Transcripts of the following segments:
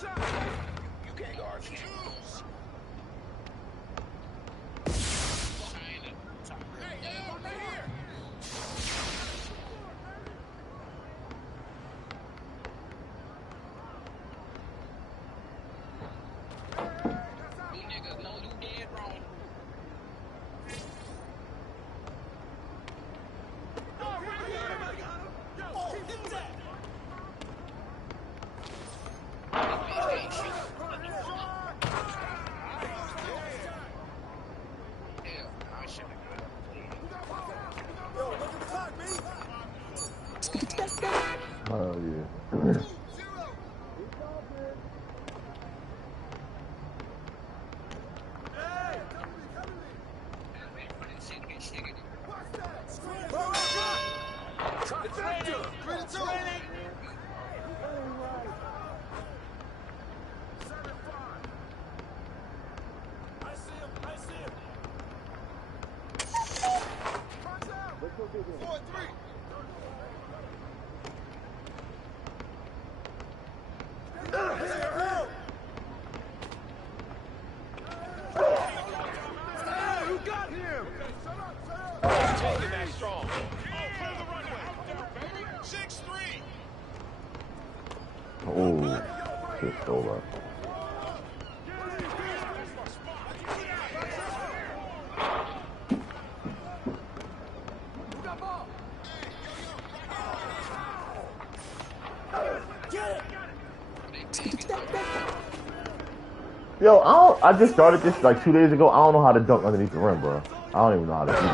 You can't guard shoes. Oh, yeah. Oh, shit stole up. Yo, I just started this like 2 days ago. I don't know how to dunk underneath the rim, bro. I don't even know how to do this.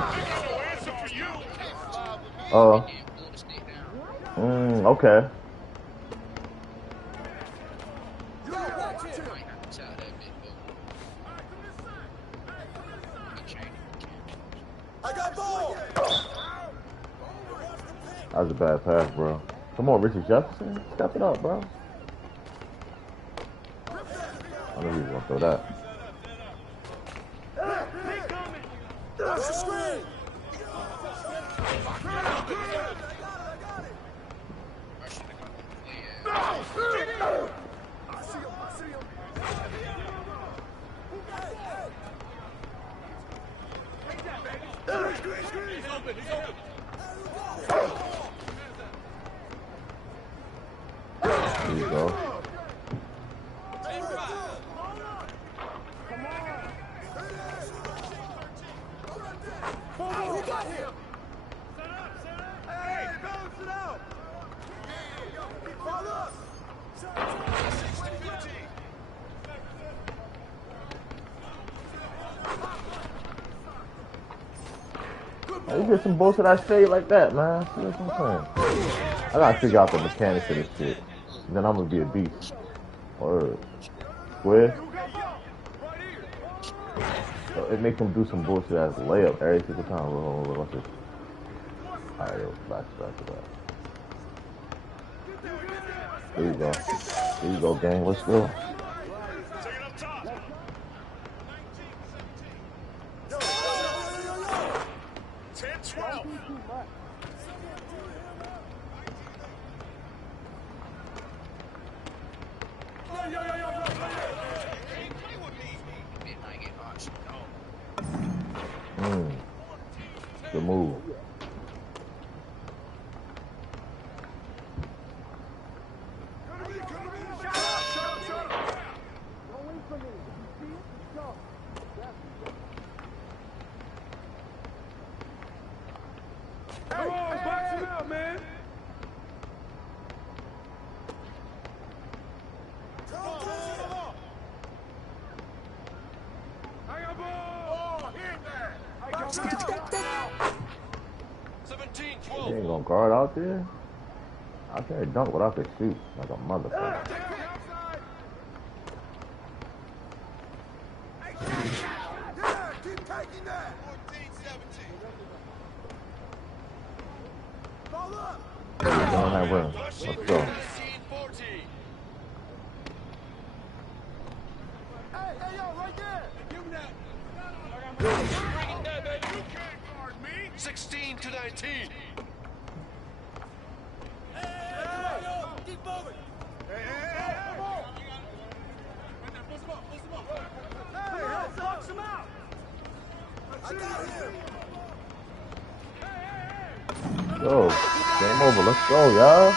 Okay. That was a bad pass, bro. Come on, Richard Jefferson. Step it up, bro. I knew he was going to throw that. There you go. You get some bullshit I say like that, man. See what I'm saying? I gotta figure out the mechanics of this shit. And then I'm gonna be a beast. Word. Square. So it makes them do some bullshit ass layup every single time. What's this? Alright, yo, back. There you go. There you go, gang. Let's go. Good move. You ain't gonna guard out there? I can't dunk without the shoot like a motherfucker. Keep taking that. 14-17. Ball up. Down that rim. Let's go. Hey, yo, right there. Give him that. 16-19. Hey, keep moving. Hey, come on. Hey, heads up! Box him out! I got him! Yo, game over. Let's go, y'all.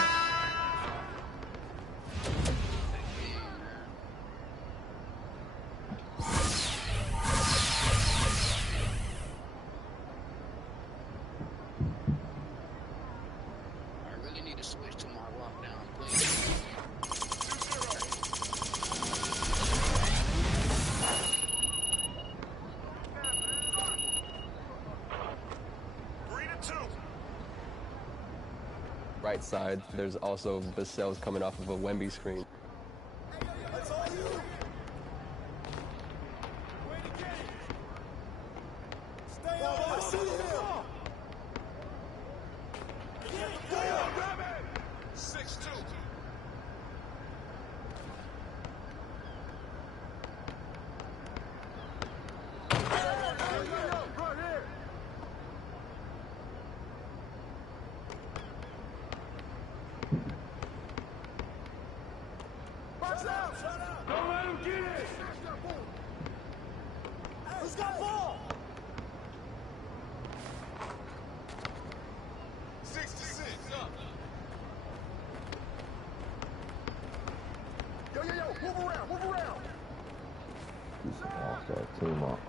Right side, there's also the cells coming off of a Wemby screen. That's all you! Stay on! I see him! Grab it! 6-2. Right here! Box out! Shut up! Don't let him get it! Who's got ball? 66 up. Yo, move around, move around. Offside, team up.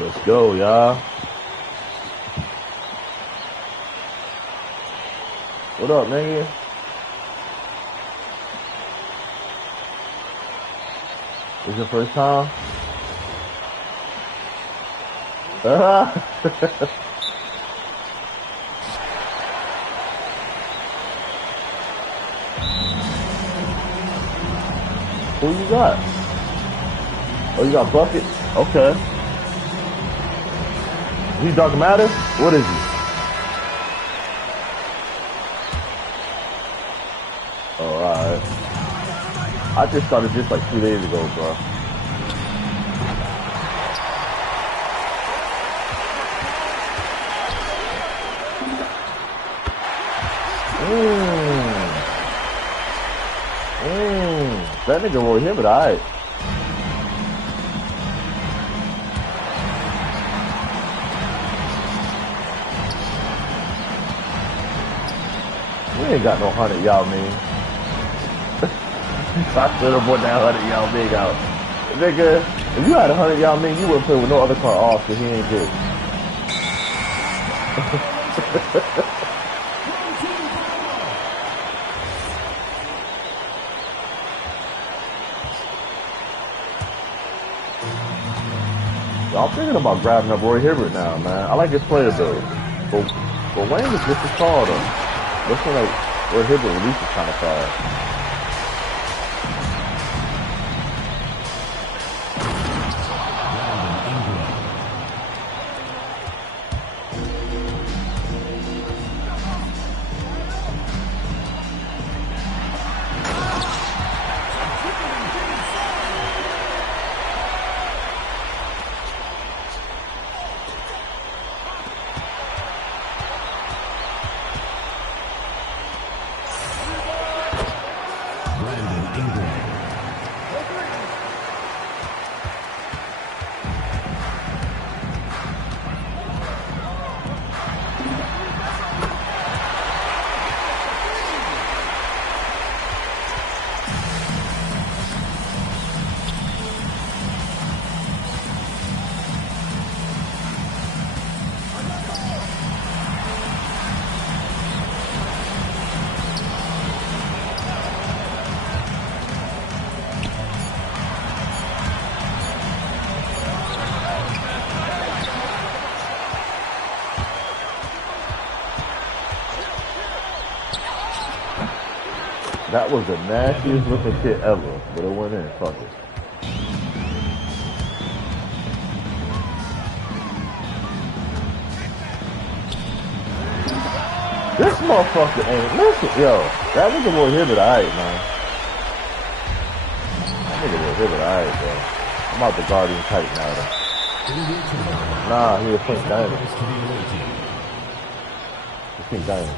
Let's go, y'all. What up, nigga? This your first time? Who you got? Oh, you got Bucket? Okay. He Dark Matter? What is he? Oh, alright. I just started this like 2 days ago, bro. That nigga rolled him, but alright. We ain't got no 100 y'all mean. I should have brought that 100 y'all big out. Nigga, if you had 100 y'all mean, you wouldn't play with no other car off, so he ain't good. I'm thinking about grabbing up Roy Hibbert now, man. I like his player though. But Wayne is just as tall though. Looks like Roy Hibbert releases kind of fast. That was the nastiest looking shit ever, but it went in. Fuck it. This motherfucker ain't listen, yo. That nigga will hit it alright, man. That nigga will hit it alright, bro. I'm out the Guardian tight now, though. Nah, he a Pink Diamond. The Pink Diamond.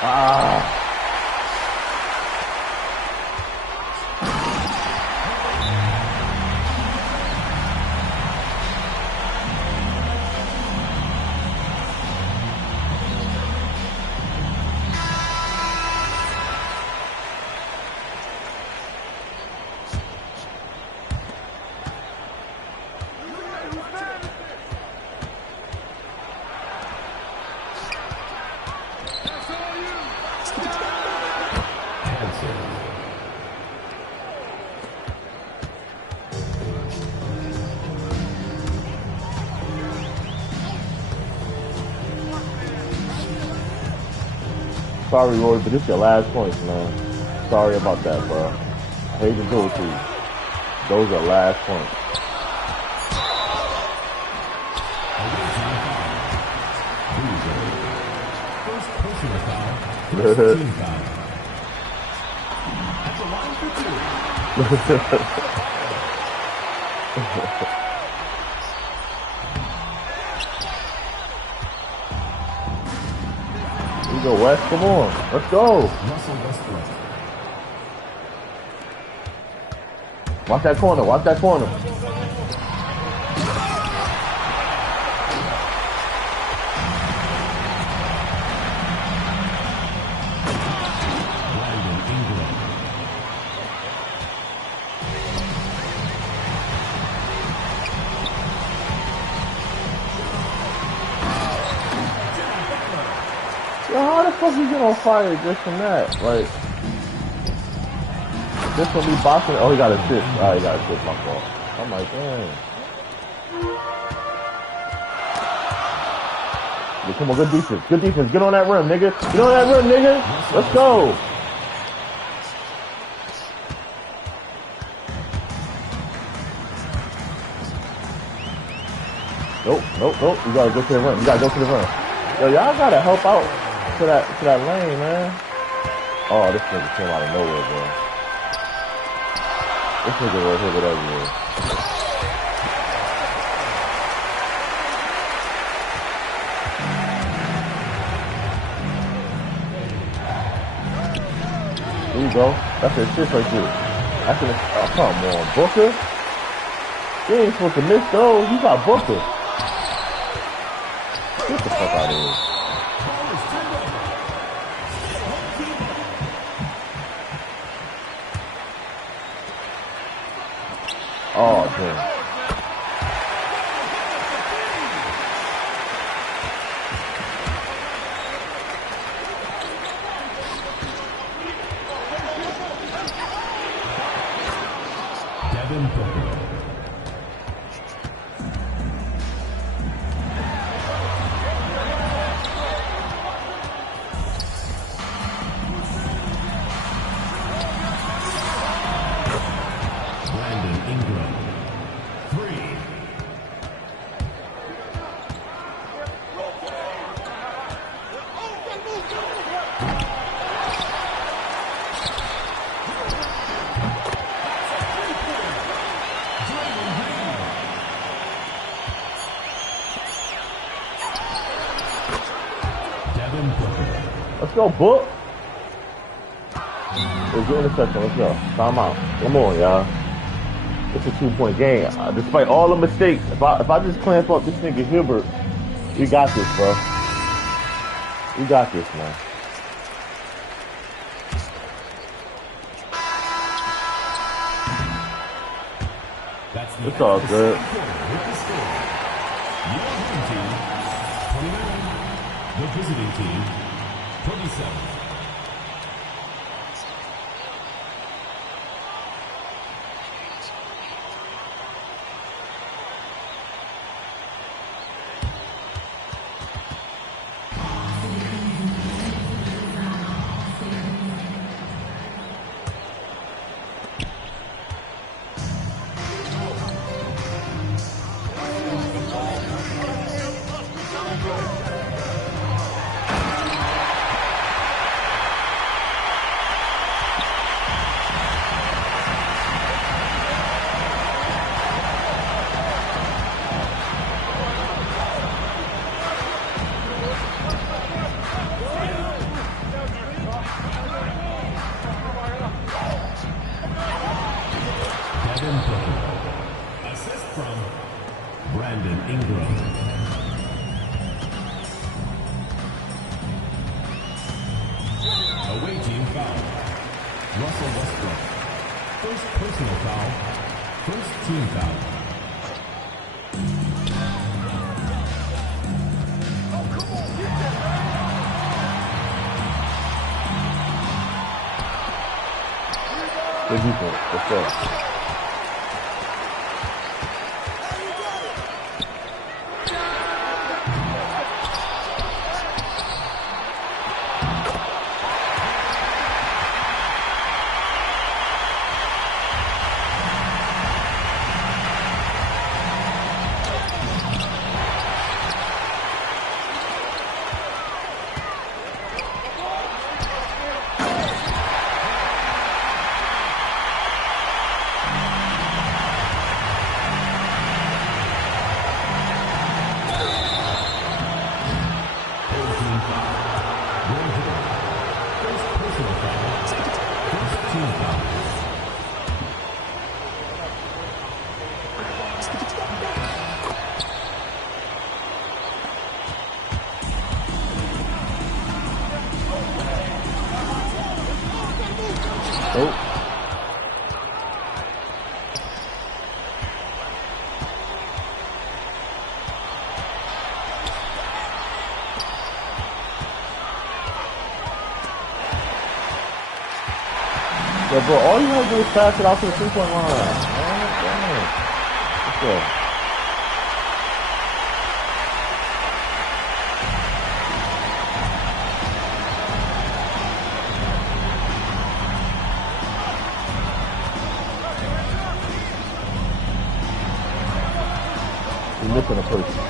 Ah. Sorry, Roy, but this is your last points, man. Sorry about that, bro. I hate to do it to you. Those are last points. You go, West. Come on. Let's go. Watch that corner. Watch that corner. How the fuck you get on fire just from that? Like, just from me boxing. Oh, he got a assist. Oh, he got a assist. My fault. I'm like, damn. Yeah, come on, good defense. Good defense. Get on that rim, nigga. Get on that rim, nigga. Let's go. Nope, nope, nope. You gotta go to the rim. You gotta go to the rim. Yo, y'all gotta help out to that lane, man. Oh, this nigga came out of nowhere, bro. This nigga will hit whatever it is. There you go. That's an assist right there. That's an assist. Oh, come on, Booker. You ain't supposed to miss those. You got Booker. Get the fuck out of here. Oh, damn. Let's go, Book. Let's get interception. Let's go. Time out. Come on, y'all. It's a 2-point game. Despite all the mistakes, if I just clamp up this nigga Hilbert, we got this, bro. We got this, man. It's all good. The visiting team, 27. Away team foul. Russell Westbrook. First personal foul. First team foul. Good defense. Let's go. Oh. Yeah, bro, all you have to do is pass it out to the 3-point line. Man, let's go. You're missing a person.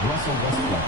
Russell Westbrook.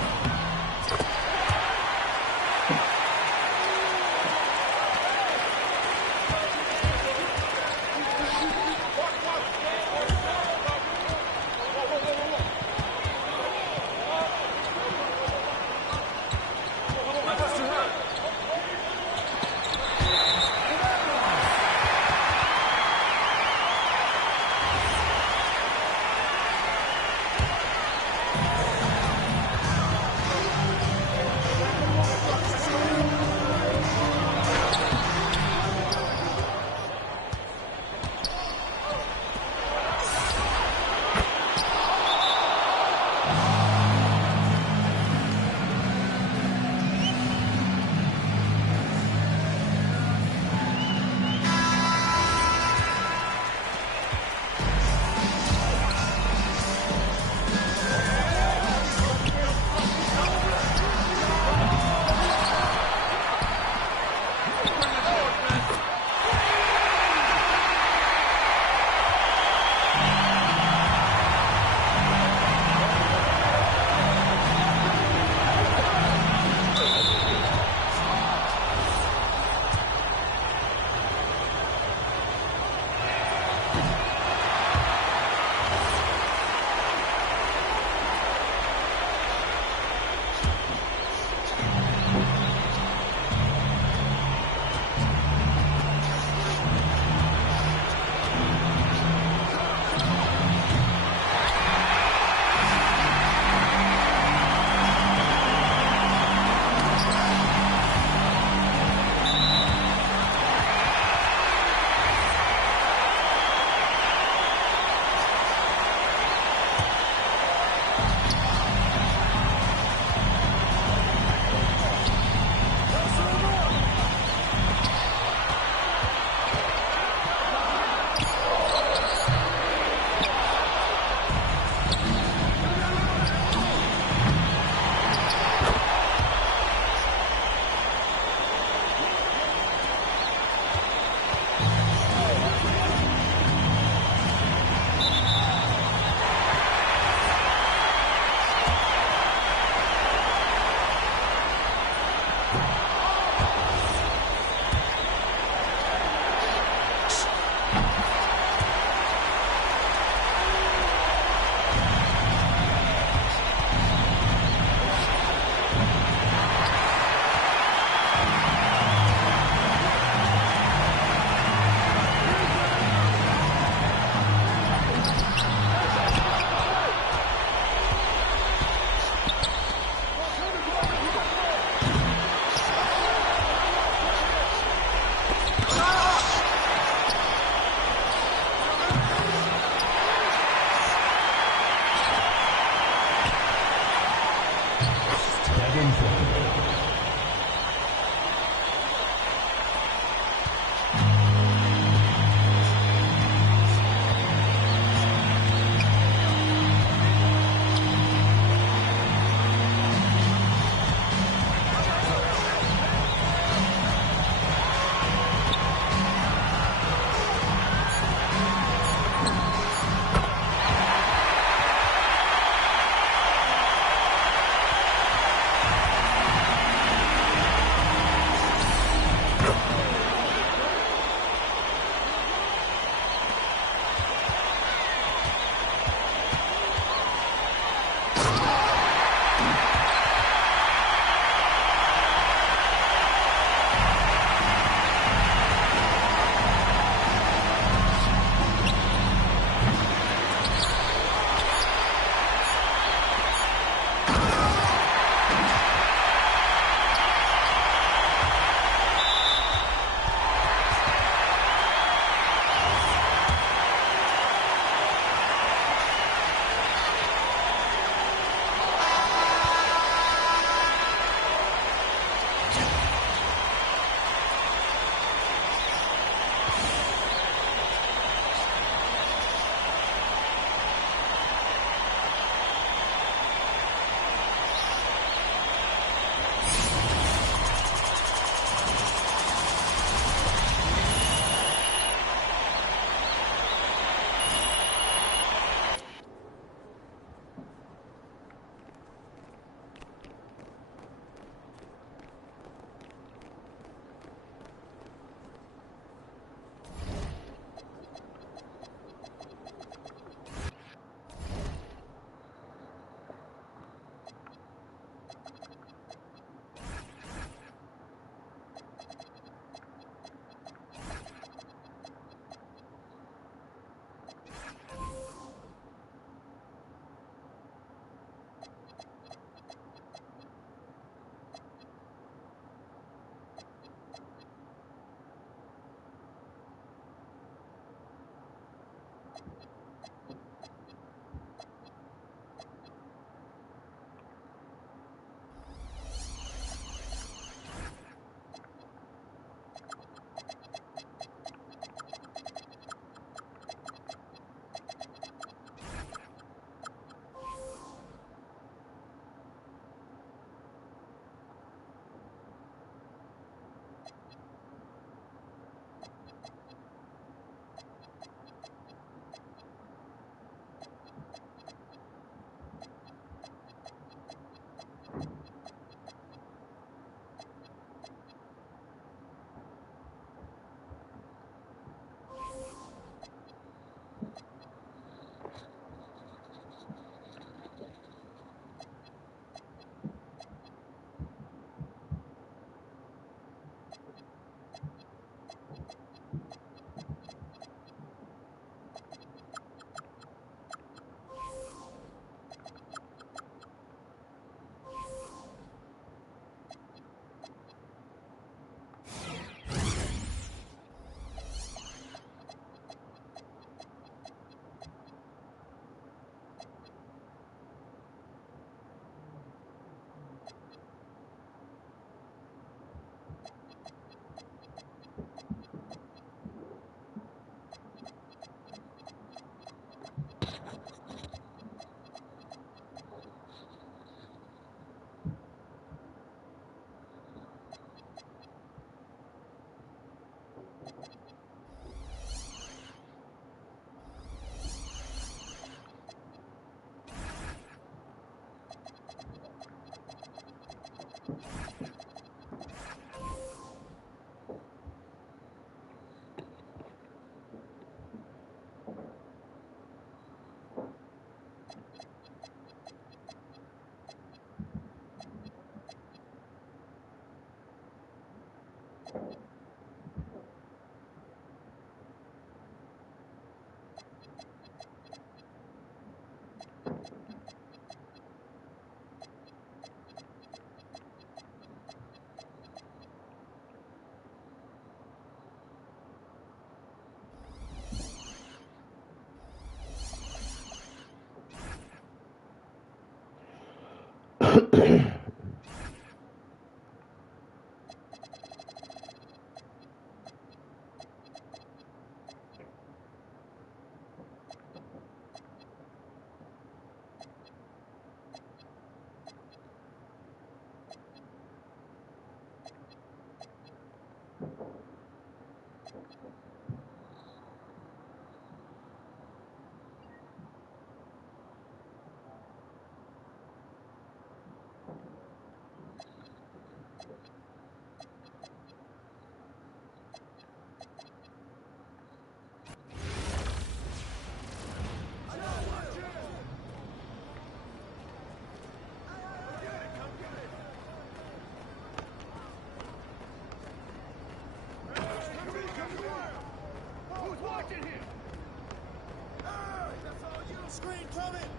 screen coming.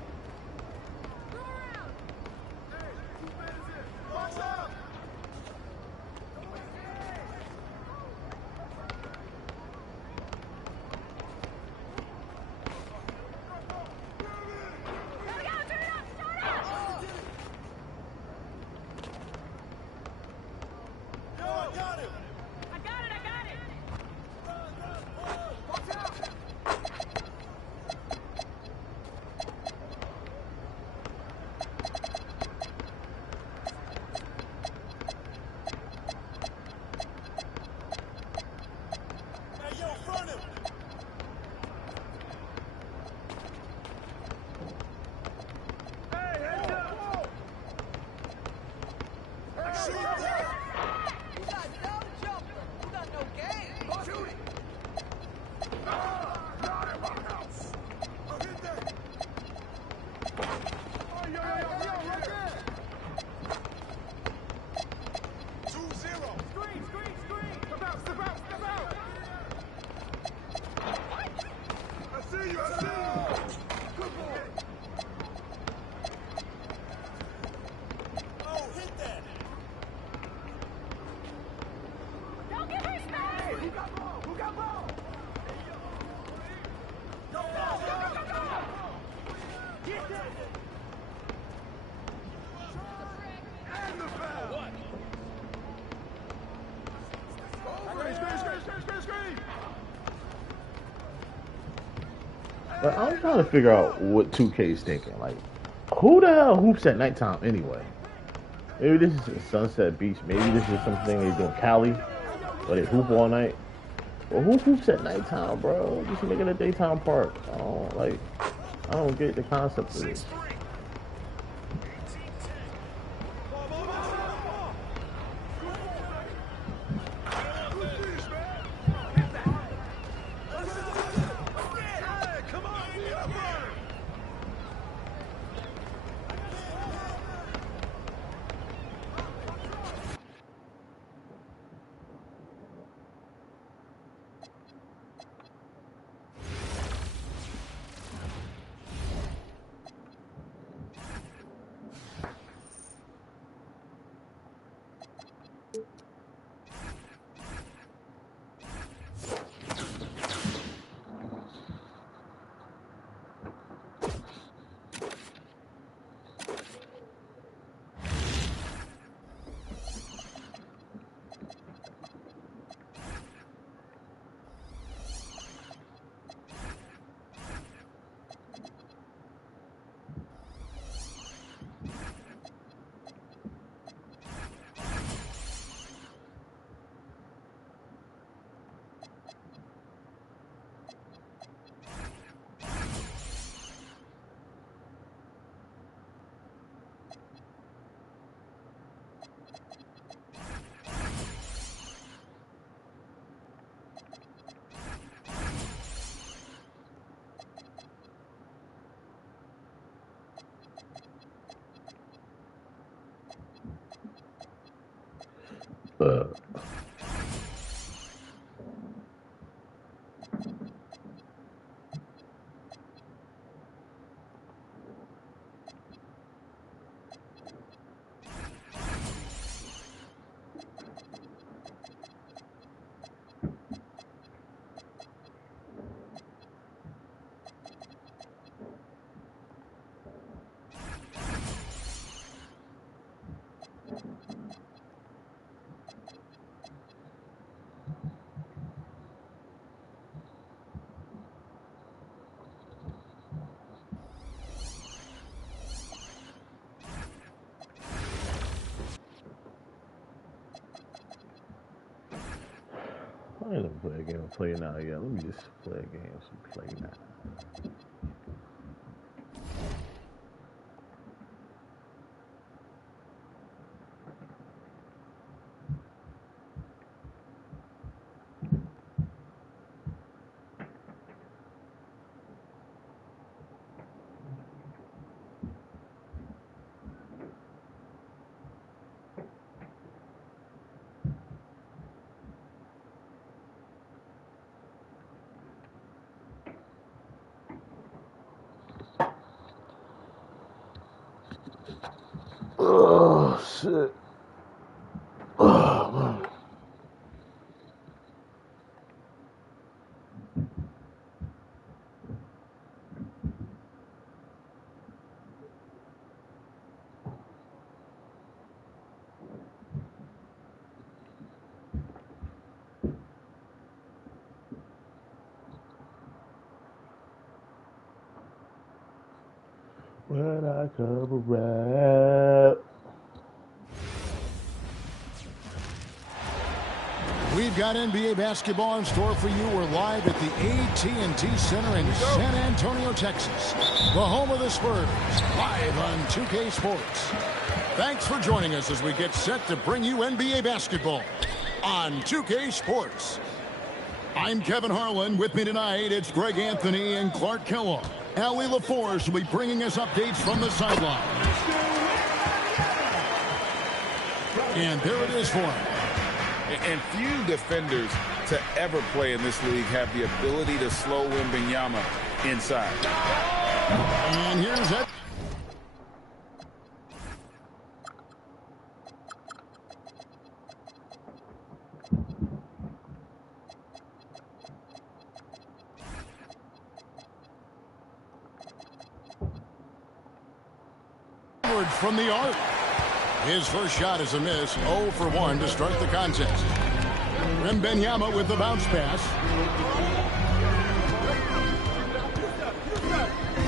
Go around. Hey, who man is it? Watch out. Turn it up, turn it up, turn it up. Yo, I got him. I got it, I got it. Watch out. Hey, yo, front him. Hey, heads up. Shoot that. You got no jumper. You got no game. Shoot it. Not in my house. I'll hit that. Oh, yo, right there. 2-0. Screen. Step out. I see you. Good boy. Oh, hit that. Don't give her space. Who got ball? Go. Get that. And the foul. What? Screen. But I'm trying to figure out what 2K's thinking. Like, who the hell hoops at nighttime anyway? Maybe this is Sunset Beach. Maybe this is something they do in Cali, where they hoop all night. Well, who hoops at nighttime, bro? Just make it a daytime park. I don't get the concept of this. Come on, get up on him. I ain't gonna play a game of Play Now yet. Let me just play a game of some Play Now. shit. Oh, man. When I cover rap. We've got NBA basketball in store for you. We're live at the AT&T Center in San Antonio, Texas, the home of the Spurs, live on 2K Sports. Thanks for joining us as we get set to bring you NBA basketball on 2K Sports. I'm Kevin Harlan. With me tonight, it's Greg Anthony and Clark Kellogg. Allie LaForce will be bringing us updates from the sideline. And there it is for him. And few defenders to ever play in this league have the ability to slow Wembanyama inside. And here's it. From the arc. His first shot is a miss. 0 for 1 to start the contest. Wembanyama with the bounce pass.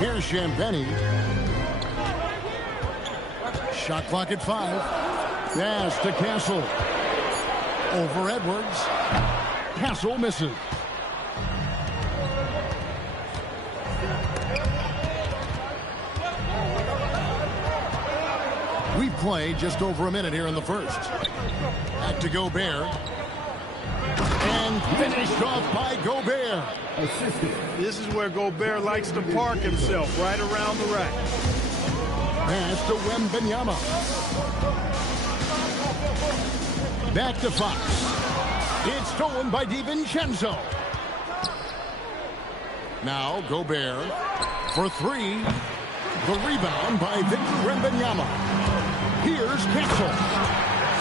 Here's Champagnie. Shot clock at 5. Pass to Castle. Over Edwards. Castle misses. We play just over a minute here in the first. Back to Gobert. And finished off by Gobert. This is where Gobert likes to park himself, right around the rack. Pass to Wembanyama. Back to Fox. It's stolen by DiVincenzo. Now Gobert for 3. The rebound by Victor Wembanyama. Here's Castle.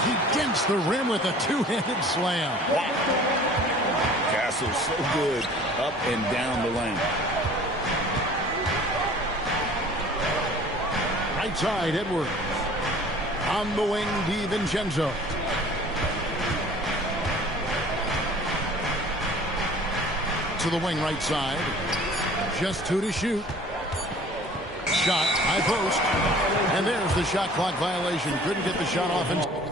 He dents the rim with a two-handed slam. Castle's so good up and down the lane. Right side, Edwards. On the wing, DiVincenzo. To the wing right side. Just 2 to shoot. Shot, high post. And there's the shot clock violation. Couldn't get the shot off in.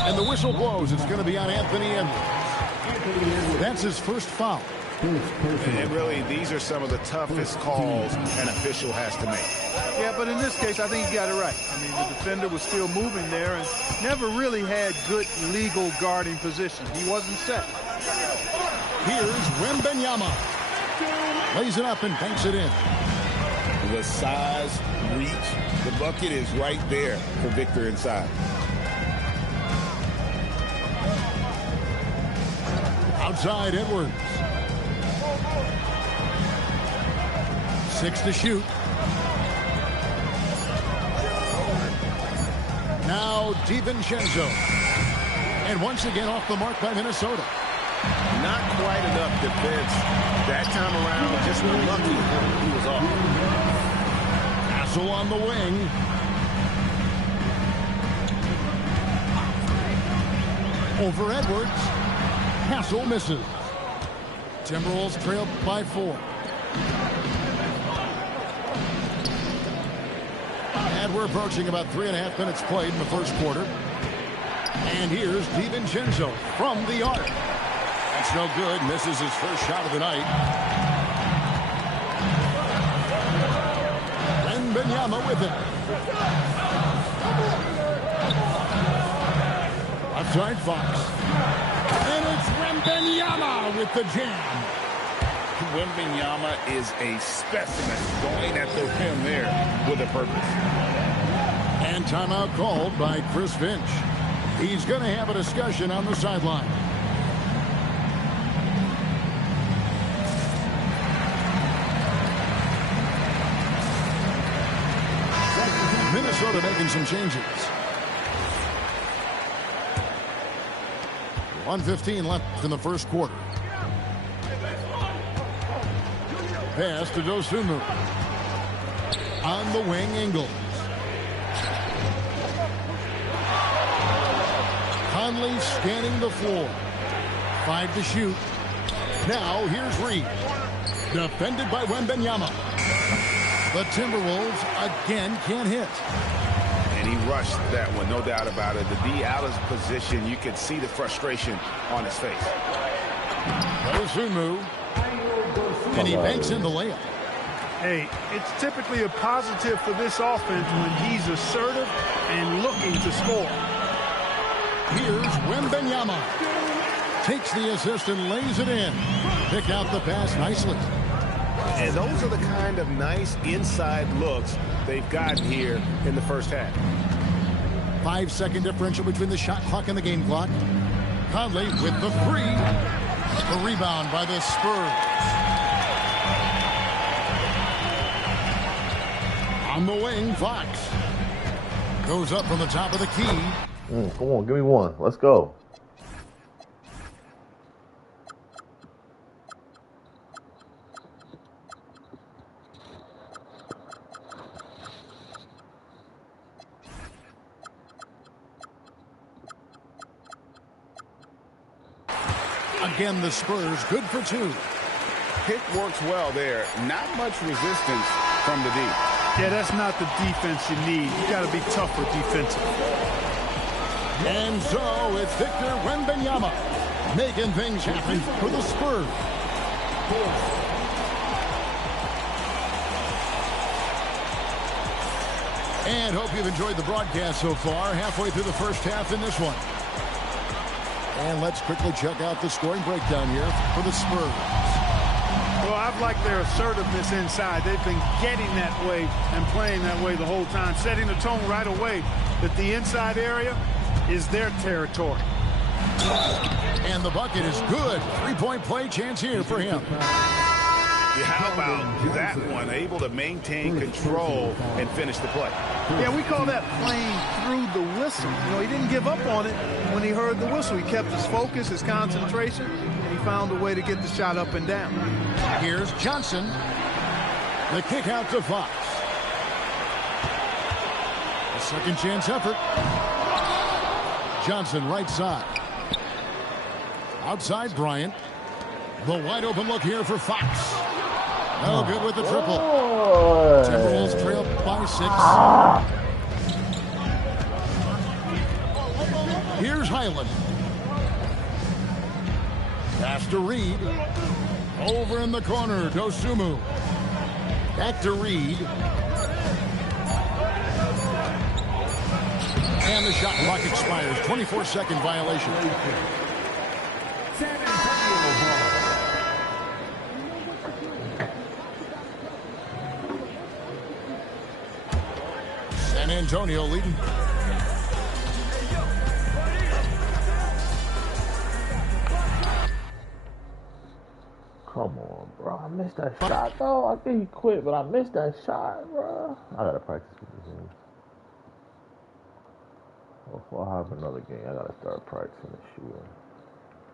And the whistle blows. It's going to be on Anthony Edwards. That's his first foul. And really, these are some of the toughest calls an official has to make. Yeah, but in this case, I think he got it right. I mean, the defender was still moving there and never really had good legal guarding position. He wasn't set. Here's Wembanyama. Lays it up and banks it in. The size, reach, the bucket is right there for Victor inside. Outside, Edwards. 6 to shoot. Now DiVincenzo. And once again off the mark by Minnesota. Not quite enough defense that time around. Just lucky he was off. Castle on the wing. Over Edwards. Castle misses. Timberwolves trail by 4. And we're approaching about 3.5 minutes played in the first quarter. And here's DiVincenzo from the arc. That's no good. Misses his first shot of the night. Wembanyama with it. Left side Fox. And it's Wembanyama with the jam. Wembanyama is a specimen going at the rim there with a purpose. And timeout called by Chris Finch. He's going to have a discussion on the sideline. Minnesota making some changes. 1:15 left in the first quarter. Pass to Dosunmu. On the wing, Ingles. Conley scanning the floor. 5 to shoot. Now here's Reed. Defended by Wembanyama. The Timberwolves again can't hit. And he rushed that one, no doubt about it. To be out of position, you could see the frustration on his face. Dosunmu. And he banks in the layup. Hey, it's typically a positive for this offense when he's assertive and looking to score. Here's Wembanyama. Takes the assist and lays it in. Pick out the pass nicely. And those are the kind of nice inside looks they've gotten here in the first half. 5-second differential between the shot clock and the game clock. Conley with the three. The rebound by the Spurs. On the wing, Fox. Goes up from the top of the key. Come on, give me one. Let's go. Again, the Spurs good for 2. Pick works well there. Not much resistance from the D. Yeah, that's not the defense you need. You got to be tougher defensively. And so it's Victor Wembanyama making things happen for the Spurs. And hope you've enjoyed the broadcast so far. Halfway through the first half in this one. And let's quickly check out the scoring breakdown here for the Spurs. Well, I've liked their assertiveness inside. They've been getting that way and playing that way the whole time, setting the tone right away that the inside area is their territory. And the bucket is good. 3-point play chance here for him. Yeah, how about that one? Able to maintain control and finish the play. Yeah, we call that playing through the whistle. You know, he didn't give up on it when he heard the whistle. He kept his focus, his concentration, and he found a way to get the shot up and down. Here's Johnson. The kick out to Fox. A second chance effort. Johnson right side. Outside Bryant. The wide open look here for Fox. No good with the triple. Timberwolves trail by 6. Here's Highland. Pass to Reed. Over in the corner, Dosunmu. Back to Reed. And the shot clock expires. 24-second violation. San Antonio leading. Come on, bro. I missed that shot, though. I think he quit, but I missed that shot, bro. I gotta practice with this game. Before I have another game, I gotta start practicing the shooting.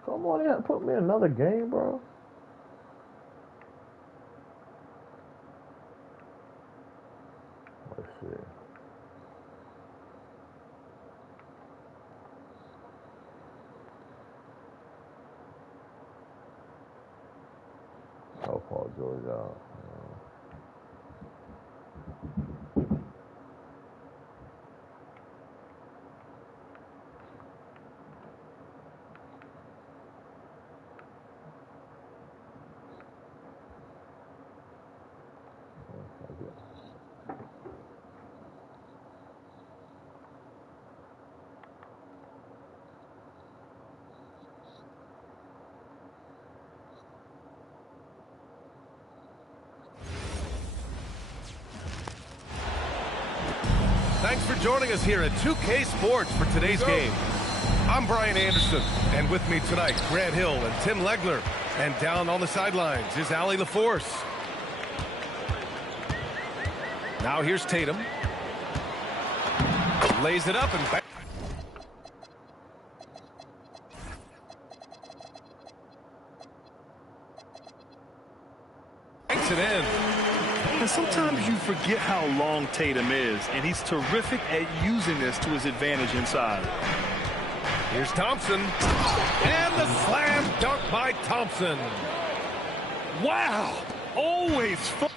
Come on, yeah, put me in another game, bro. Let's see. How far George out? Thanks for joining us here at 2K Sports for today's game. I'm Brian Anderson, and with me tonight, Grant Hill and Tim Legler. And down on the sidelines is Allie LaForce. Now here's Tatum. Lays it up and back. Banks it in. And sometimes you forget how long Tatum is, and he's terrific at using this to his advantage inside. Here's Thompson. And the slam dunk by Thompson. Wow! Always fun.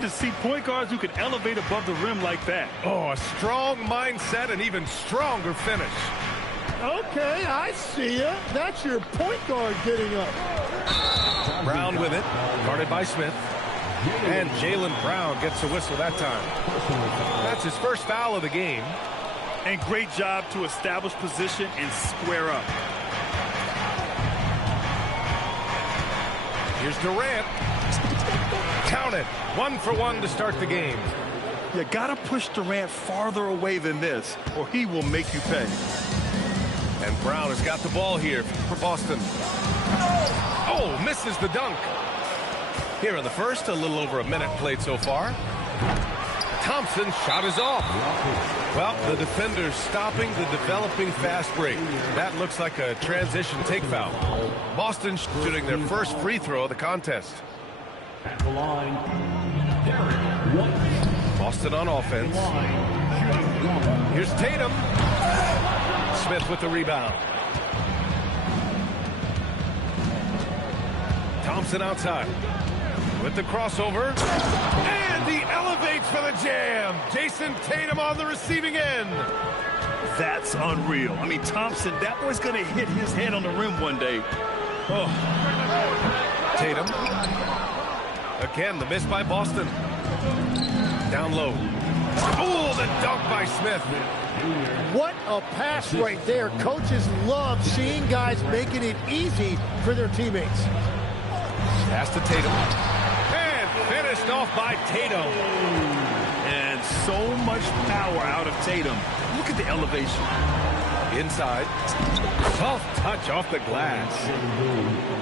To see point guards who can elevate above the rim like that. Oh, a strong mindset and even stronger finish. Okay, I see you. That's your point guard getting up. Brown with it, guarded by Smith. And Jaylen Brown gets a whistle that time. That's his first foul of the game. And great job to establish position and square up. Here's Durant. Count it. 1 for 1 to start the game. You gotta push Durant farther away than this, or he will make you pay. And Brown has got the ball here for Boston. Oh, misses the dunk. Here in the first, a little over a minute played so far. Thompson's shot is off. Well, the defender's stopping the developing fast break. That looks like a transition take foul. Boston shooting their first free throw of the contest. At the line, Boston on offense. Here's Tatum. Smith with the rebound. Thompson outside. With the crossover. And he elevates for the jam. Jason Tatum on the receiving end. That's unreal. I mean, Thompson, that boy's going to hit his head on the rim one day. Oh. Tatum. Again, the miss by Boston. Down low. Oh, the dunk by Smith. What a pass right there. Coaches love seeing guys making it easy for their teammates. Pass to Tatum. And finished off by Tatum. And so much power out of Tatum. Look at the elevation. Inside. Soft touch off the glass.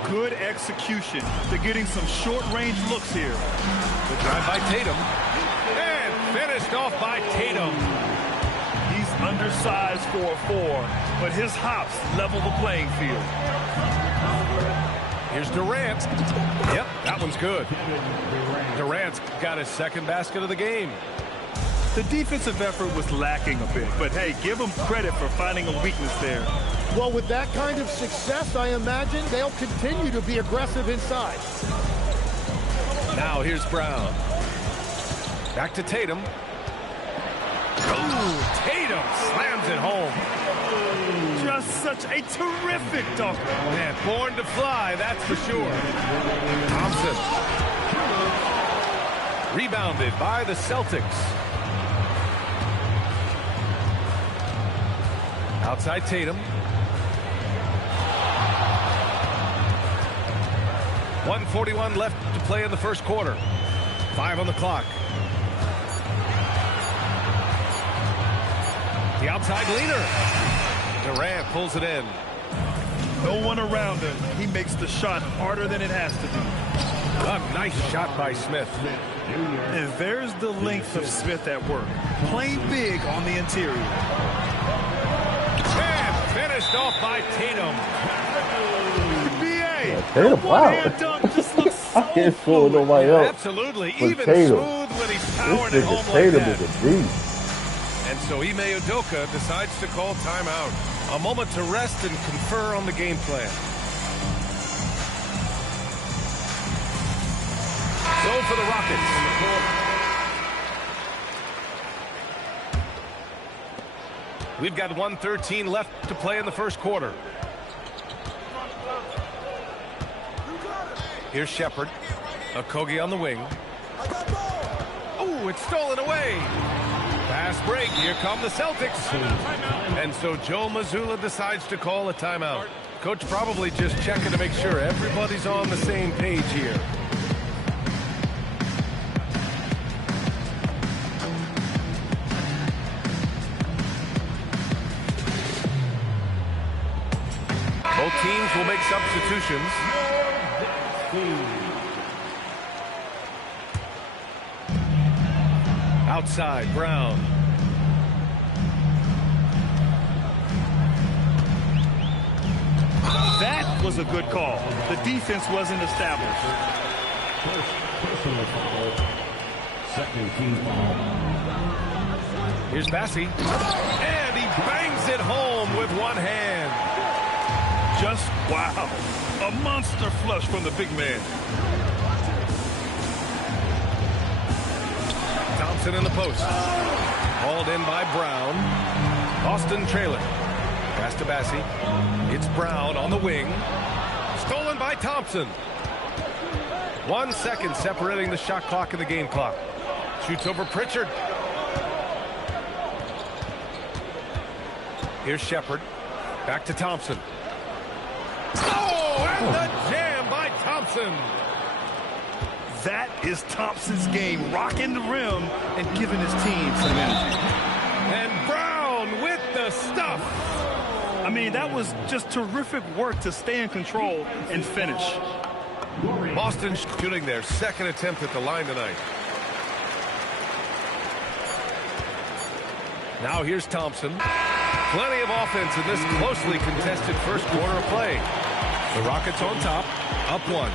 Good execution. They're getting some short-range looks here. The drive by Tatum. And finished off by Tatum. He's undersized for a 4, but his hops level the playing field. Here's Durant. Yep, that one's good. Durant's got his second basket of the game. The defensive effort was lacking a bit, but hey, give them credit for finding a weakness there. Well, with that kind of success, I imagine they'll continue to be aggressive inside. Now here's Brown. Back to Tatum. Oh, Tatum slams it home. Just such a terrific dunk. Man, born to fly, that's for sure. Thompson. Rebounded by the Celtics. Outside Tatum. 1:41 left to play in the first quarter. 5 on the clock. The outside leader. Durant pulls it in. No one around him. He makes the shot harder than it has to be. A nice shot by Smith. And there's the length of Smith at work. Playing big on the interior. And finished off by Tatum. Yeah, Tatum, wow. Just looks so I can't fool nobody else. Absolutely. But Even Tatum, smooth when he's towering this at home nigga like Tatum that. is a beast. And so Ime Udoka decides to call timeout. A moment to rest and confer on the game plan. So for the Rockets. We've got 1:13 left to play in the first quarter. Here's Shepard. Okogie on the wing. Oh, it's stolen away. Fast break. Here come the Celtics. And so Joe Mazzulla decides to call a timeout. Coach probably just checking to make sure everybody's on the same page here. Both teams will make substitutions. Outside, Brown. That was a good call. The defense wasn't established. First personal foul. Second team foul. Here's Bassey. And he bangs it home with one hand. Just wow. A monster flush from the big man. Thompson in the post. Hauled in by Brown. Austin trailer. Pass to Bassey. It's Brown on the wing. Stolen by Thompson. 1 second separating the shot clock and the game clock. Shoots over Pritchard. Here's Shepard. Back to Thompson. Oh, and the jam by Thompson. That is Thompson's game, rocking the rim and giving his team some energy. And Brown with the stuff. I mean, that was just terrific work to stay in control and finish. Boston shooting their second attempt at the line tonight. Now here's Thompson. Plenty of offense in this closely contested first quarter of play. The Rockets on top, up one.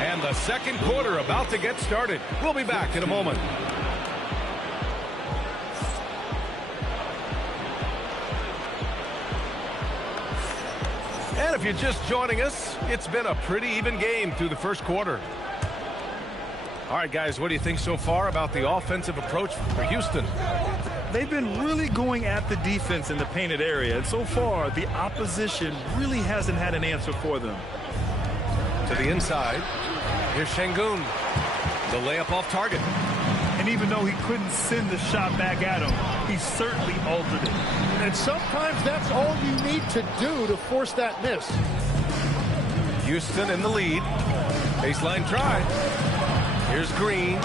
And the second quarter about to get started. We'll be back in a moment. And if you're just joining us, it's been a pretty even game through the first quarter. All right, guys, what do you think so far about the offensive approach for Houston? They've been really going at the defense in the painted area, and so far, the opposition really hasn't had an answer for them. To the inside, here's Şengün. The layup off target. And even though he couldn't send the shot back at him, he certainly altered it. And sometimes that's all you need to do to force that miss. Houston in the lead. Baseline try. Here's Green.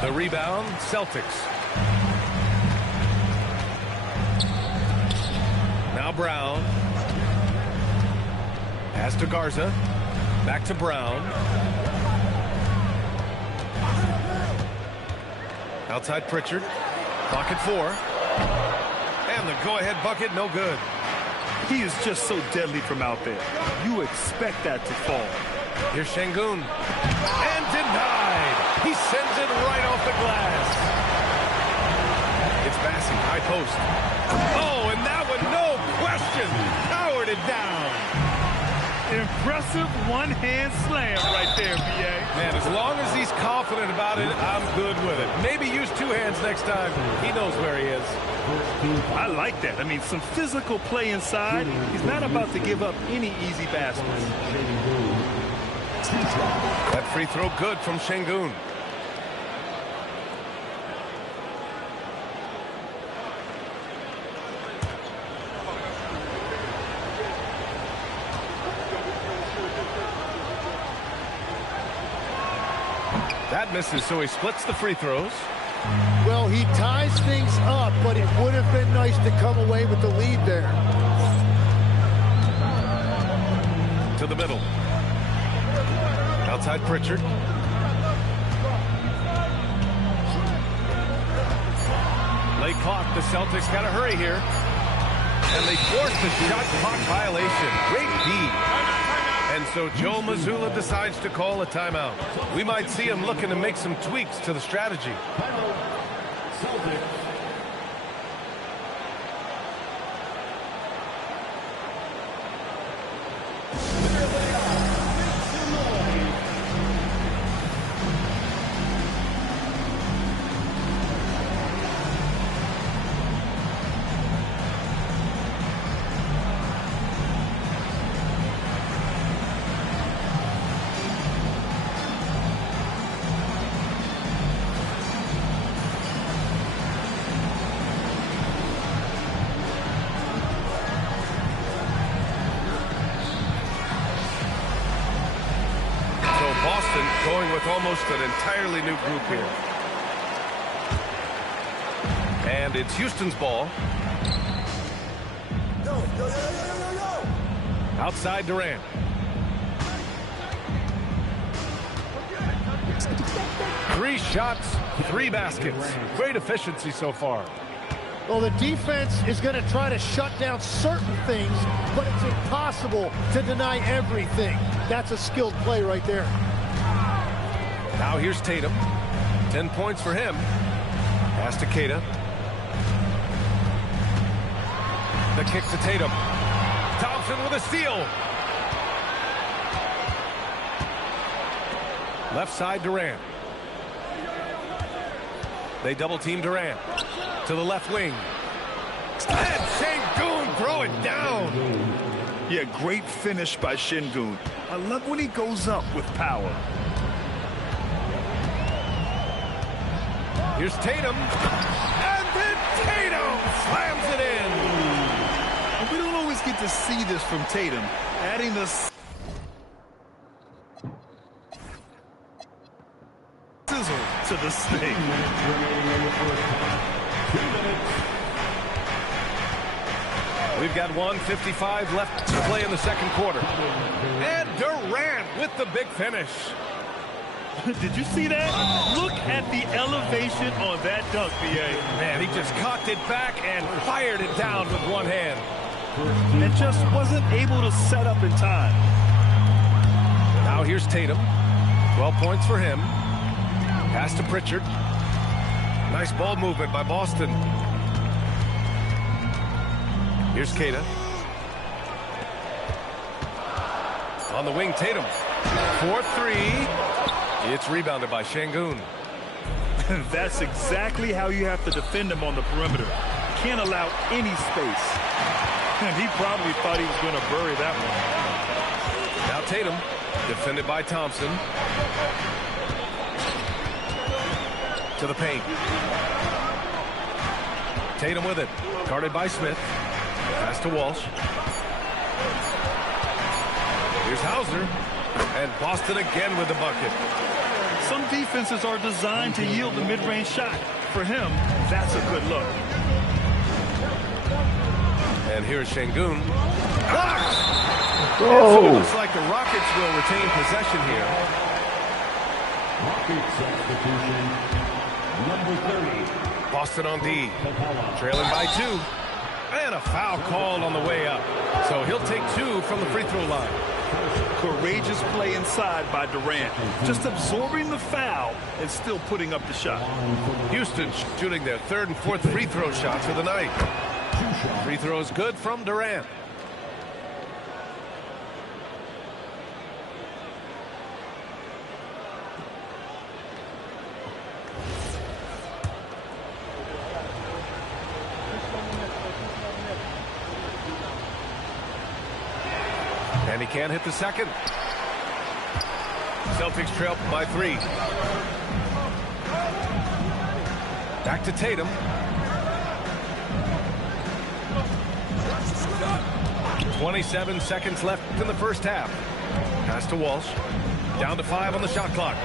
The rebound, Celtics. Now Brown. Pass to Garza. Back to Brown. Outside Pritchard. Clock at 4. And the go-ahead bucket, no good. He is just so deadly from out there. You expect that to fall. Here's Şengün. And denied. He sends it right off the glass. It's Bassey, high post. Oh, and that one, no question, powered it down. Impressive one-hand slam right there, B.A. Man, as long as he's confident about it, I'm good with it. Maybe use two hands next time. He knows where he is. I like that. I mean, some physical play inside. He's not about to give up any easy baskets. That free throw good from Şengün. That misses, so he splits the free throws. Well, he ties things up, but it would have been nice to come away with the lead there. To the middle. Outside Pritchard. Late clock, the Celtics got to hurry here. And they forced the shot clock violation. Great D. And so Joe Mazzulla decides to call a timeout. We might see him looking to make some tweaks to the strategy. Boston going with almost an entirely new group here. And it's Houston's ball. Outside Durant. Three shots, 3 baskets. Great efficiency so far. Well, the defense is going to try to shut down certain things, but it's impossible to deny everything. That's a skilled play right there. Now here's Tatum. 10 points for him. Pass to Keita. The kick to Tatum. Thompson with a steal. Left side Durant. They double team Durant. To the left wing. And Şengün throw it down. Yeah, great finish by Şengün. I love when he goes up with power. Here's Tatum. And then Tatum slams it in. We don't always get to see this from Tatum. Adding the sizzle to the steak. We've got 1:55 left to play in the second quarter. And Durant with the big finish. Did you see that? Look at the elevation on that dunk, B.A. Man, he just cocked it back and fired it down with one hand. And just wasn't able to set up in time. Now here's Tatum. 12 points for him. Pass to Pritchard. Nice ball movement by Boston. Here's Keita. On the wing, Tatum. 4-3. It's rebounded by Şengün. That's exactly how you have to defend him on the perimeter. Can't allow any space. And he probably thought he was going to bury that one. Now Tatum, defended by Thompson. To the paint. Tatum with it. Guarded by Smith. Pass to Walsh. Here's Hauser. And Boston again with the bucket. Some defenses are designed to yield the mid-range shot. For him, that's a good look. And here's Şengün. Oh. So it looks like the Rockets will retain possession here. Rocket substitution, number 30. Boston on D. Trailing by 2. And a foul called on the way up. So he'll take 2 from the free throw line. Courageous play inside by Durant. Just absorbing the foul and still putting up the shot. Houston shooting their 3rd and 4th free throw shots of the night. Free throws good from Durant. And he can't hit the second. Celtics trail by 3. Back to Tatum. 27 seconds left in the first half. Pass to Walsh. Down to 5 on the shot clock.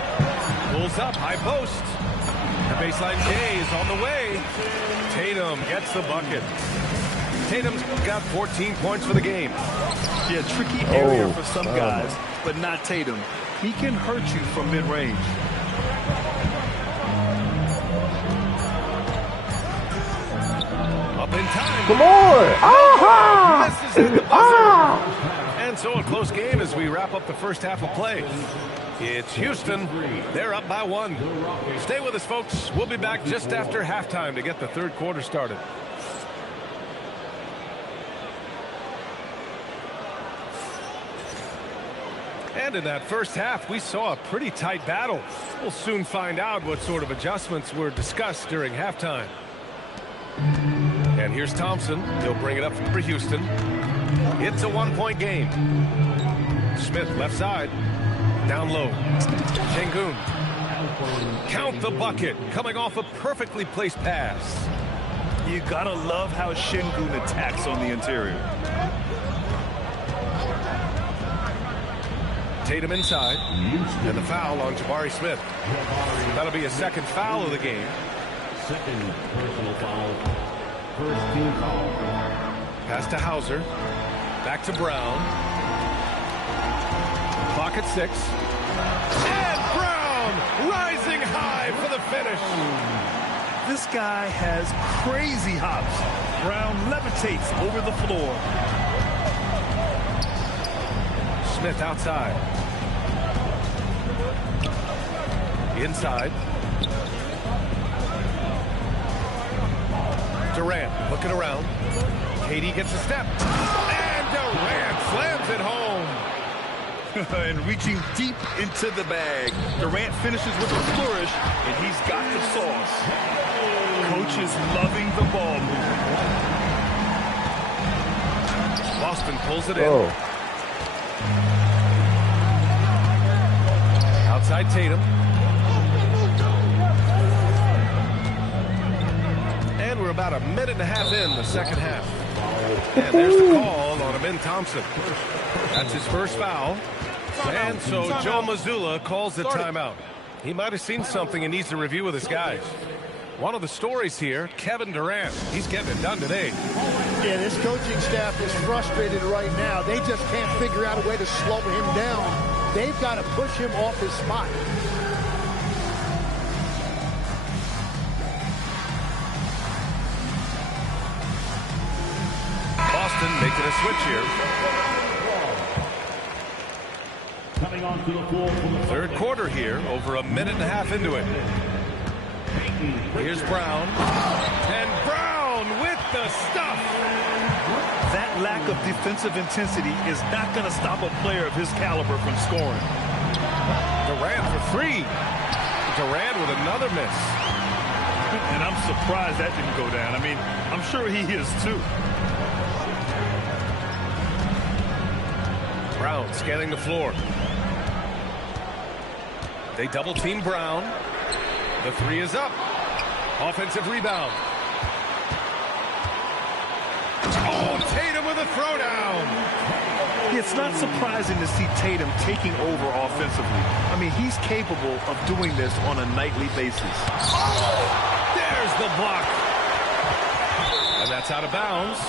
Pulls up, high post. The baseline J is on the way. Tatum gets the bucket. Tatum's got 14 points for the game. Yeah, tricky area for some guys, but not Tatum. He can hurt you from mid-range. Up in time. Come on! Aha! Misses at the buzzer. And so a close game as we wrap up the first half of play. It's Houston. They're up by 1. Stay with us, folks. We'll be back just after halftime to get the third quarter started. And in that first half, we saw a pretty tight battle. We'll soon find out what sort of adjustments were discussed during halftime. And here's Thompson. He'll bring it up for Houston. It's a 1-point game. Smith left side. Down low. Şengün. Count the bucket. Coming off a perfectly placed pass. You gotta love how Şengün attacks on the interior. Tatum inside. And the foul on Jabari Smith. That'll be a second foul of the game. Second personal foul. First team foul. Pass to Hauser. Back to Brown. Clock at 6. And Brown rising high for the finish. This guy has crazy hops. Brown levitates over the floor. Smith outside. Inside. Durant looking around. KD gets a step. And Durant slams it home. And reaching deep into the bag. Durant finishes with a flourish, and he's got the sauce. Coach is loving the ball move. Boston pulls it in. Outside Tatum. And we're about a minute and a half in the second half. And there's the call on Amin Thompson. That's his first foul. And so Joe Mazzulla calls the timeout. He might have seen something and needs to review with his guys. One of the stories here, Kevin Durant. He's getting it done today. Yeah, this coaching staff is frustrated right now. They just can't figure out a way to slow him down. They've got to push him off his spot. Boston making a switch here. Coming onto the floor from the Third quarter here, over a minute and a half into it. Here's Brown. And Brown with the stuff. That lack of defensive intensity is not going to stop a player of his caliber from scoring. Durant for 3. Durant with another miss. And I'm surprised that didn't go down. I mean, I'm sure he is too. Brown scanning the floor. They double team Brown. The 3 is up. Offensive rebound. Oh, Tatum with a throwdown. It's not surprising to see Tatum taking over offensively. I mean, he's capable of doing this on a nightly basis. Oh, there's the block. And that's out of bounds.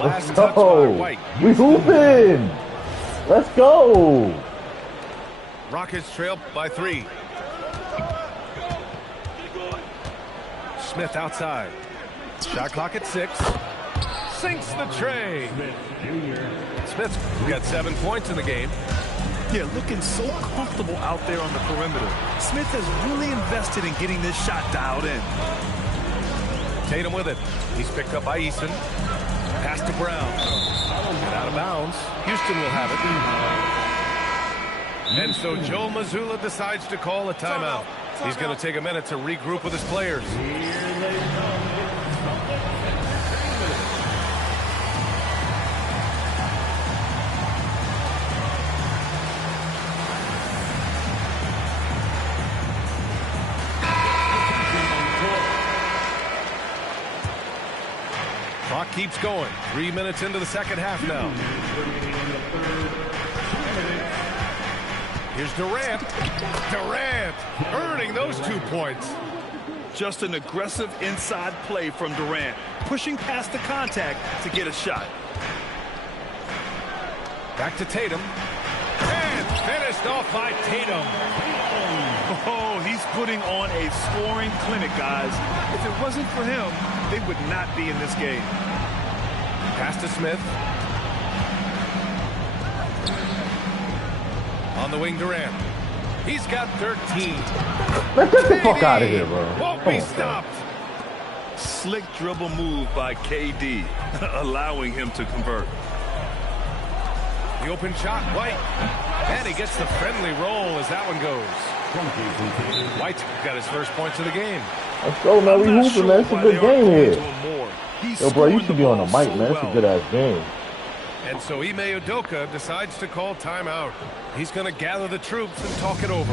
Last touch by White. We hooping. Let's go. Rockets trail by 3. Smith outside. Shot clock at 6. Sinks the tray. Smith's got 7 points in the game. Yeah, looking so comfortable out there on the perimeter. Smith has really invested in getting this shot dialed in. Tatum with it. He's picked up by Eason. Pass to Brown. And out of bounds. Houston will have it. And so Joe Mazzulla decides to call a timeout. He's going to take a minute to regroup with his players. Clock keeps going. 3 minutes into the second half now. Here's Durant. Durant earning those 2 points. Just an aggressive inside play from Durant, pushing past the contact to get a shot. Back to Tatum. And finished off by Tatum. Oh, he's putting on a scoring clinic, guys. If it wasn't for him, they would not be in this game. Pass to Smith. On the wing, Durant. He's got 13. Let's get the fuck out of here, bro. Won't be stopped. Slick dribble move by KD, allowing him to convert. The open shot, White. And he gets the friendly roll as that one goes. White's got his first points of the game. Let's go, man. We hooping, man. It's a good game here. Yo, bro, you should be on the mic, man. It's a good-ass game. And so Ime Udoka decides to call timeout. He's going to gather the troops and talk it over.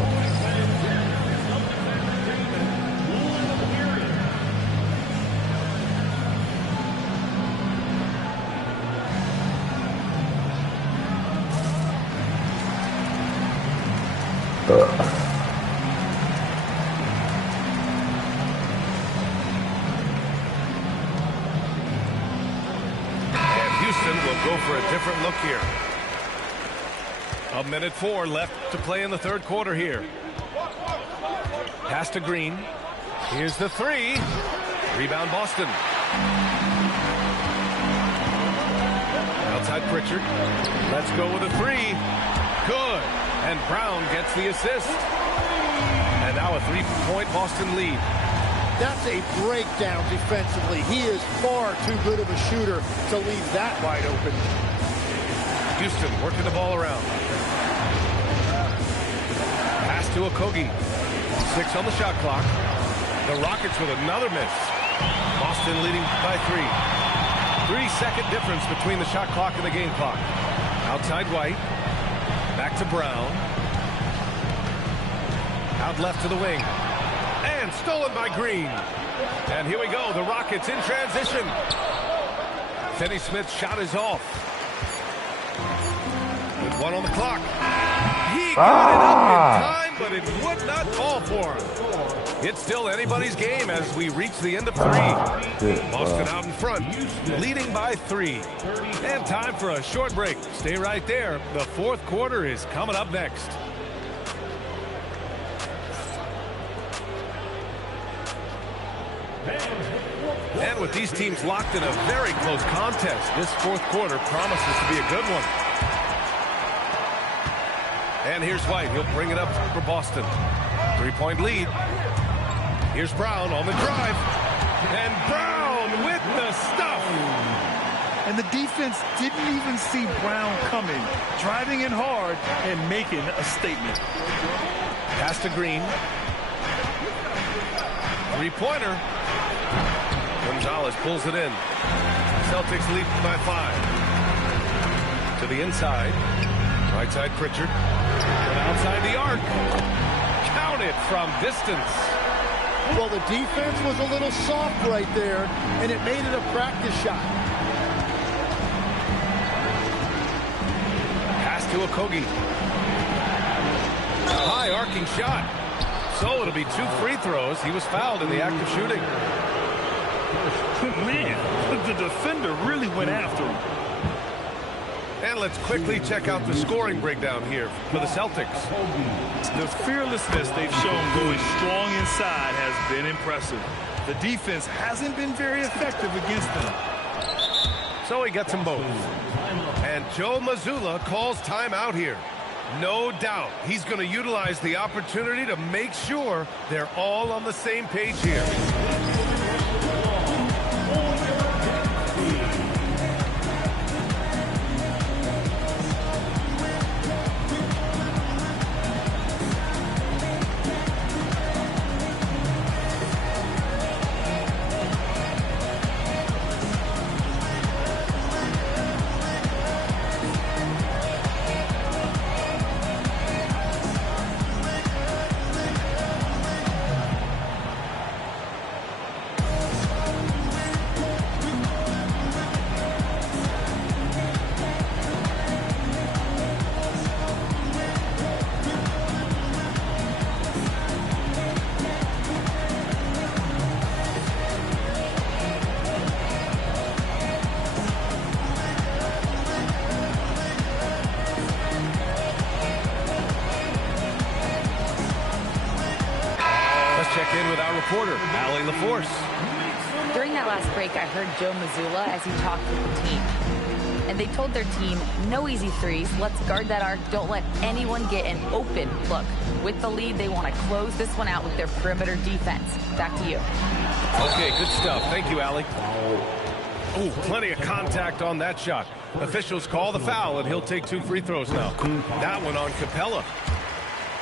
And Houston will go for a different look here. 1:04 left to play in the third quarter here. Pass to Green. Here's the three. Rebound Boston. Outside Pritchard. Let's go with a three. Good. And Brown gets the assist. And now a three-point Boston lead. That's a breakdown defensively. He is far too good of a shooter to leave that wide open. Houston working the ball around. Pass to Okogie. 6 on the shot clock. The Rockets with another miss. Boston leading by 3. 3-second difference between the shot clock and the game clock. Outside White. Back to Brown. Out left to the wing. And stolen by Green. And here we go. The Rockets in transition. Finney-Smith's shot is off. With 1 on the clock. He got it up in time, but it would not fall for him. It's still anybody's game as we reach the end of 3. Boston out in front, leading by 3. And time for a short break. Stay right there. The fourth quarter is coming up next. And with these teams locked in a very close contest, this fourth quarter promises to be a good one. And here's White. He'll bring it up for Boston. 3-point lead. Here's Brown on the drive. And Brown with the stuff. And the defense didn't even see Brown coming, driving in hard and making a statement. Pass to Green. Three-pointer. Gonzalez pulls it in. Celtics lead by 5. To the inside. Right side Pritchard. And outside the arc. Count it from distance. Well, the defense was a little soft right there, and it made it a practice shot. Pass to Okogie. High arcing shot. So it'll be 2 free throws. He was fouled in the act of shooting. Man, the defender really went after him. And let's quickly check out the scoring breakdown here for the Celtics. The fearlessness they've shown going strong inside has been impressive. The defense hasn't been very effective against them. So he gets them both. And Joe Mazzulla calls timeout here. No doubt he's going to utilize the opportunity to make sure they're all on the same page here. Check in with our reporter, Allie LaForce. During that last break, I heard Joe Mazzulla as he talked with the team. And they told their team, no easy threes. Let's guard that arc. Don't let anyone get an open look. With the lead, they want to close this one out with their perimeter defense. Back to you. Okay, good stuff. Thank you, Allie. Oh, plenty of contact on that shot. Officials call the foul, and he'll take 2 free throws now. That one on Capella.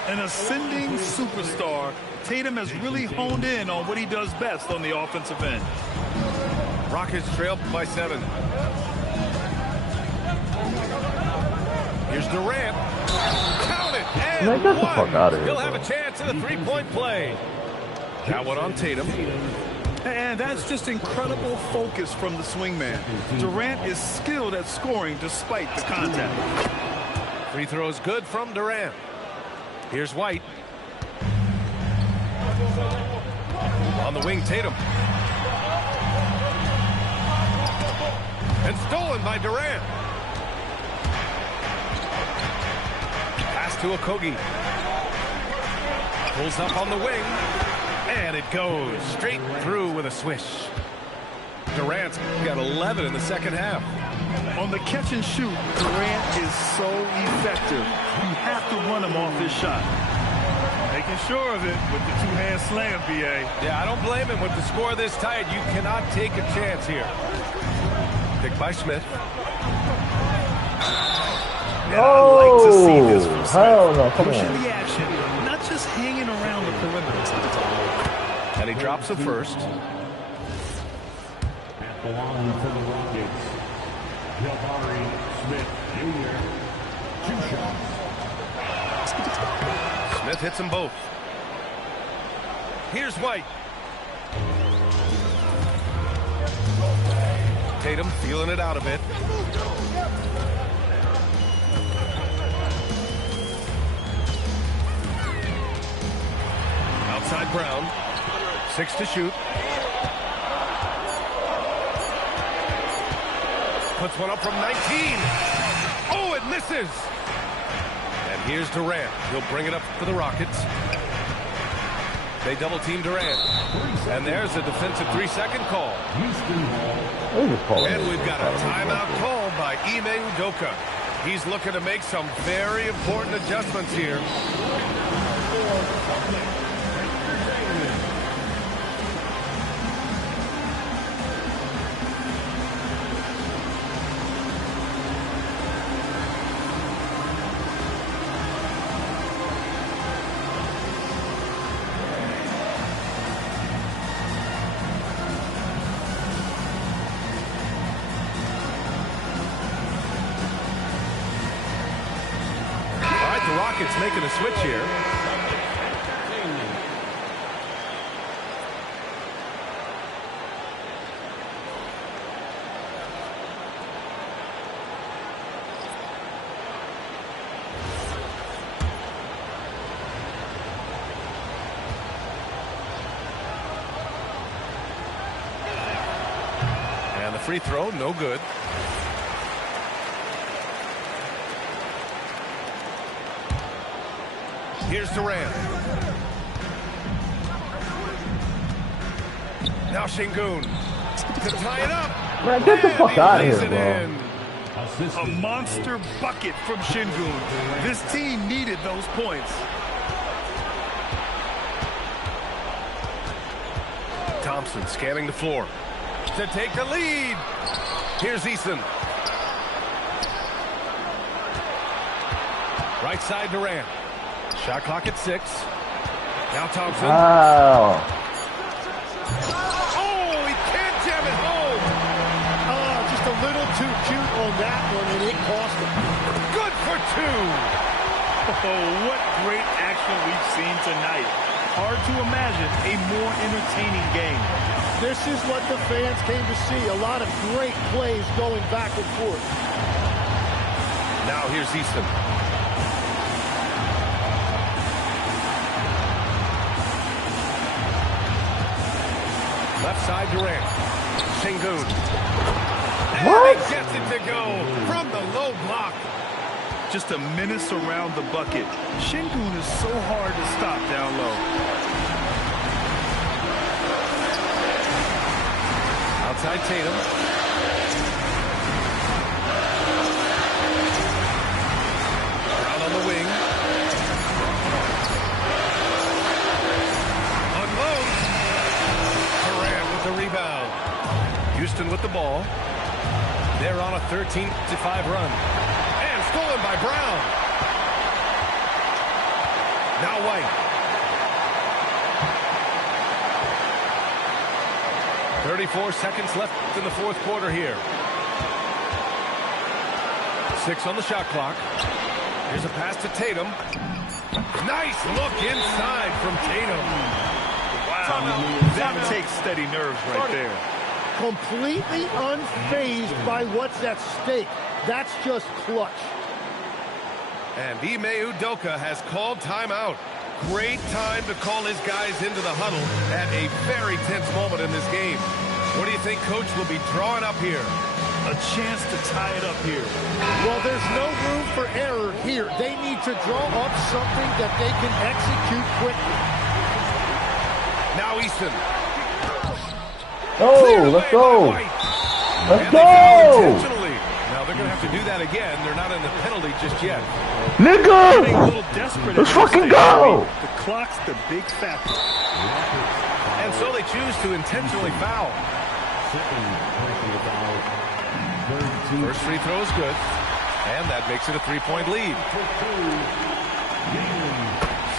An ascending superstar, Tatum has really honed in on what he does best on the offensive end. Rockets trail by 7. Here's Durant. Count it, and Man, get the fuck out of here, he'll bro. have a chance at a 3-point play. That one on Tatum. And that's just incredible focus from the swingman. Durant is skilled at scoring despite the contact. Free throws good from Durant. Here's White. On the wing, Tatum. And stolen by Durant. Pass to Okogie. Pulls up on the wing. And it goes straight through with a swish. Durant's got 11 in the second half. On the catch and shoot, Durant is so effective. You have to run him off his shot. Making sure of it with the two-hand slam, B.A. Yeah, I don't blame him. With the score this tight, you cannot take a chance here. Picked by Smith. And I like to see this from Smith. Hell no, come Pushing on. the action, not just hanging around the perimeter. And he drops the first. At the line for the Rockets, Jabari Smith Jr. 2 shots. Smith hits them both. Here's White. Tatum feeling it out a bit. Outside Brown. 6 to shoot. Puts one up from 19. Oh, it misses. And here's Durant. He'll bring it up for the Rockets. They double-team Durant. And there's a defensive 3-second call. And we've got a timeout called by Ime Udoka. He's looking to make some very important adjustments here. Rockets making a switch here. And the free throw, no good. Here's Durant. Now Şengün to tie it up. Man, get the fuck out of here, bro. A monster bucket from Şengün. This team needed those points. Thompson scanning the floor to take the lead. Here's Eason. Right side Durant. Shot clock at 6. Now Thompson. Wow. Oh, he can't jam it home. Just a little too cute on that one, and it cost him. Good for 2. Oh, what great action we've seen tonight. Hard to imagine a more entertaining game. This is what the fans came to see. A lot of great plays going back and forth. Now here's Easton. Left side Durant. Şengün. And he gets it to go from the low block. Just a menace around the bucket. Şengün is so hard to stop down low. Outside Tatum. Brown on the wing. Unloads. Durant with the rebound. Houston with the ball. They're on a 13-5 run. And stolen by Brown. Now White. 34 seconds left in the fourth quarter here. 6 on the shot clock. Here's a pass to Tatum. Nice look inside from Tatum. Wow, that takes steady nerves right there. Completely unfazed by what's at stake. That's just clutch. And Ime Udoka has called timeout. Great time to call his guys into the huddle at a very tense moment in this game. What do you think Coach will be drawing up here? A chance to tie it up here. Well, there's no room for error here. They need to draw up something that they can execute quickly. Now Easton. Oh, let's go. Let's go. Intentionally. Now they're going to have to do that again. They're not in the penalty just yet. Nigga! Getting a little desperate. Let's fucking go! The clock's the big factor. And so they choose to intentionally foul. First free throw is good. And that makes it a 3-point lead.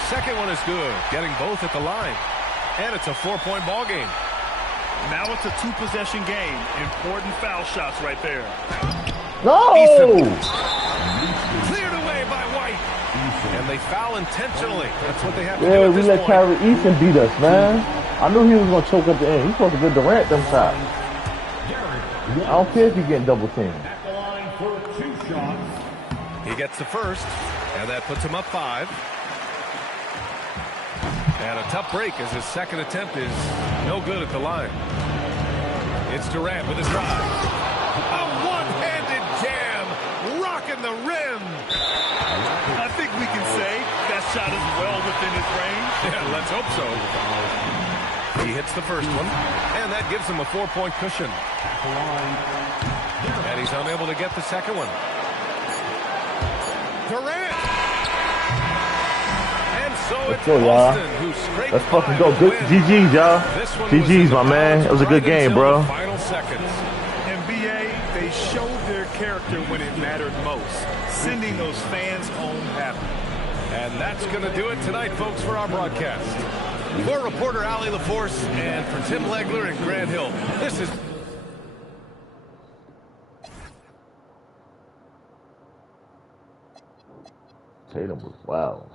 Second one is good. Getting both at the line. And it's a 4-point ball game. Now it's a 2-possession game. Important foul shots right there. No! Cleared away by White. And they foul intentionally. That's what they have to do Yeah, at we this let point. Kyrie Easton beat us, man. I knew he was going to choke at the end. He's supposed to get Durant them shots. I don't care if you're getting double teamed. He gets the first, and that puts him up 5. And a tough break as his second attempt is no good at the line. It's Durant with his drive. A one-handed jam, rocking the rim. I think we can say that shot is well within his range. Yeah, let's hope so. He hits the first one, and that gives him a 4-point cushion. And he's unable to get the second one. Durant! And so it's Let's go, y'all. Boston who scraped Let's fucking by go. with Good the win. GG's, y'all. This one was in GG's, the my man. balance It was a good right game, until bro. the final seconds. NBA, they showed their character when it mattered most, sending those fans home happy. And that's going to do it tonight, folks, for our broadcast. For reporter Allie LaForce and for Tim Legler and Grant Hill, this is... Tatum was wild.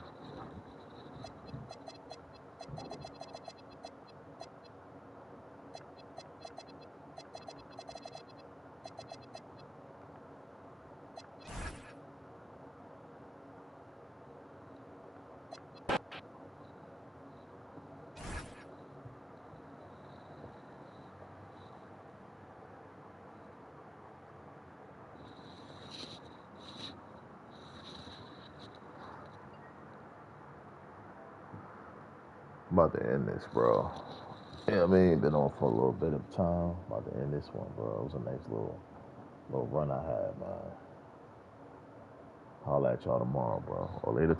About to end this, bro. Yeah, I mean, been on for a little bit of time. About to end this one, bro. It was a nice little run I had, man. Holla at y'all tomorrow, bro. Or later